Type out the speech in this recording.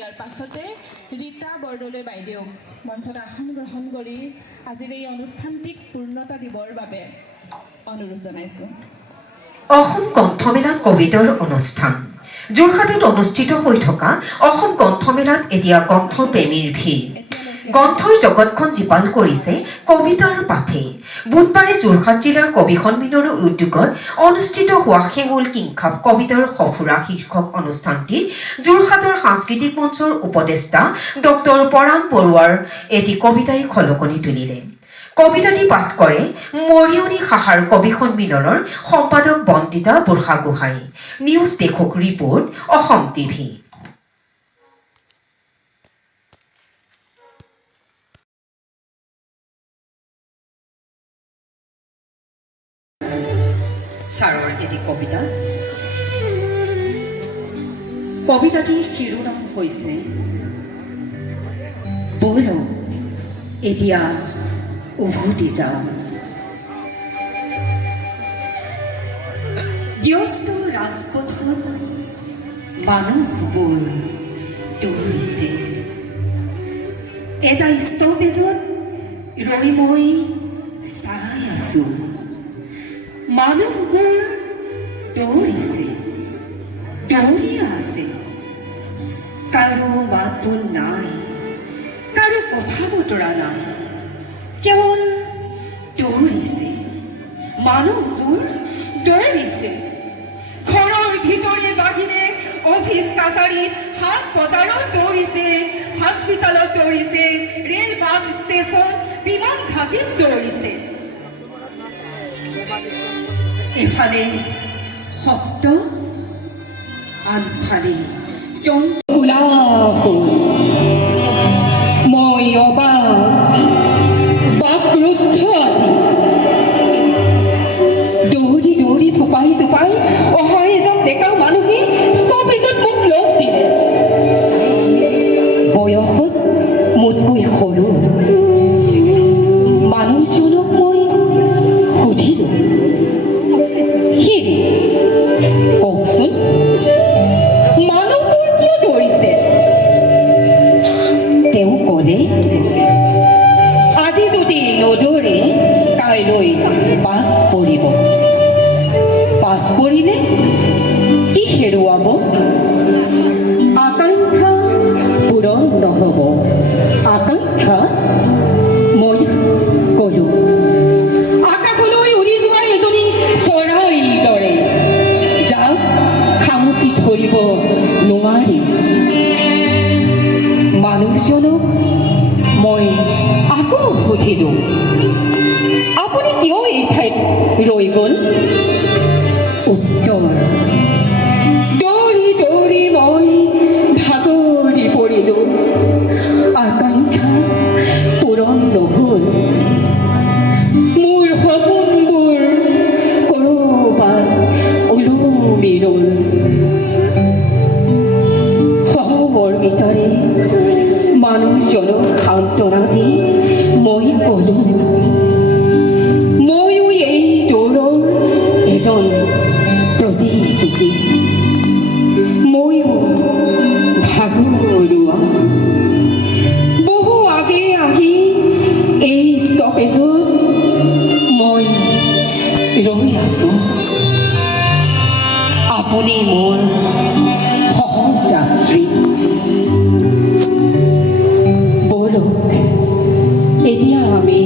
ইয়াৰ পাছতে ৰীতা বৰদলৈ বাইদেউ মঞ্চত আসন গ্ৰহণ কৰি আজিৰ এই অনুষ্ঠানটিক পূৰ্ণতা দিবৰ বাবে অনুৰোধ জনাইছোঁ। অসম গ্ৰন্থমেলা কভিডৰ অনুষ্ঠান যোৰহাটত অনুষ্ঠিত হৈ থকা অসম গ্ৰন্থমেলাত এতিয়া গ্ৰন্থপ্ৰেমীৰ ভিৰ। গ্ৰন্থৰ জগতখন জীপাল কৰিছে কবিতাৰ পাঠে। বুধবাৰে যোৰহাট জিলাৰ কবি সন্মিলনৰ উদ্যোগত অনুষ্ঠিত হোৱা শেঙুল কিংখাপ কবিতাৰ সফুৰা শীৰ্ষক অনুষ্ঠানটিত যোৰহাটৰ সাংস্কৃতিক মঞ্চৰ উপদেষ্টা ডক্টৰ পৰাণ বৰুৱাৰ এটি কবিতাই খলকনি তুলিলে। কবিতাটি পাঠ কৰে মৰিয়নি সাহাৰ কবি সন্মিলনৰ সম্পাদক বন্দিতা বুঢ়াগোহাঁই। নিউজ দেশক ৰিপৰ্ট অসম টিভি। ছাৰৰ এটি কবিতা। কবিতাটিৰ শিৰোনাম হৈছে ব'ল এতিয়া উভতি যাওঁ। ব্যস্ত ৰাজপথত মানুহবোৰ দৌৰিছে। এটা ষ্টপেজত ৰৈ মই চাই আছো। মানুহবোৰ দৌৰিছে, দৌৰিয়া আছে। কাৰো মাতবোল নাই, কাৰো কথা বতৰা নাই, কেৱল দৌৰিছে। মানুহবোৰ দৌৰিছে। ঘৰৰ ভিতৰে বাহিৰে অফিচ কাছাৰীত হাট বজাৰত দৌৰিছে, হস্পিটালত দৌৰিছে, ৰেল বাছ ষ্টেচন বিমান ঘাটিত দৌৰিছে। এফালে শব্দ, আনফালে মই বাকৰুদ্ধ আছি। দৌৰি দৌৰি ফোপাই চোপাই অহা এজন ডেকা মানুহে ষ্টপেজত মোক লগ দিলে। বয়সত মোতকৈ সৰু মানুহজনক মই সুধিলো, কওকচোন মানুহবোৰ কিয় দৌৰিছে? তেওঁ ক'লে, আজি যদি নদৌৰে কাইলৈ পাছ পৰিব। পাছ পৰিলে কি হেৰুৱাব? আকাংক্ষা পূৰণ নহ'ব। আকাংক্ষা? মই ক'লো, আকাশলৈ উৰি যোৱা এজনী চৰাইৰ দৰে যাক খামুচি ধৰিব নোৱাৰি। মানুহজনক মই আকৌ সুধিলো, আপুনি কিয় এই ঠাইত ৰৈ গ'ল? উত্তৰ, দৌৰি দৌৰি মই ভাগৰি পৰিলো। আকাংক্ষা পূৰণ নহ'ল। মোৰ সপোনবোৰ ক'ৰবাত ওলমি ৰ'ল। সহমৰ্মিতাৰে মানুহজনক সান্তনা দি মই ক'লো, ময়ো এই দৌৰৰ এজন প্ৰতিযোগী। ময়ো ভাগৰুৱা। বহু আগে আহি এই ষ্টপেজত মই ৰৈ আছো। আপুনি মোৰ সহযাত্ৰী। ব'লক এতিয়া আমি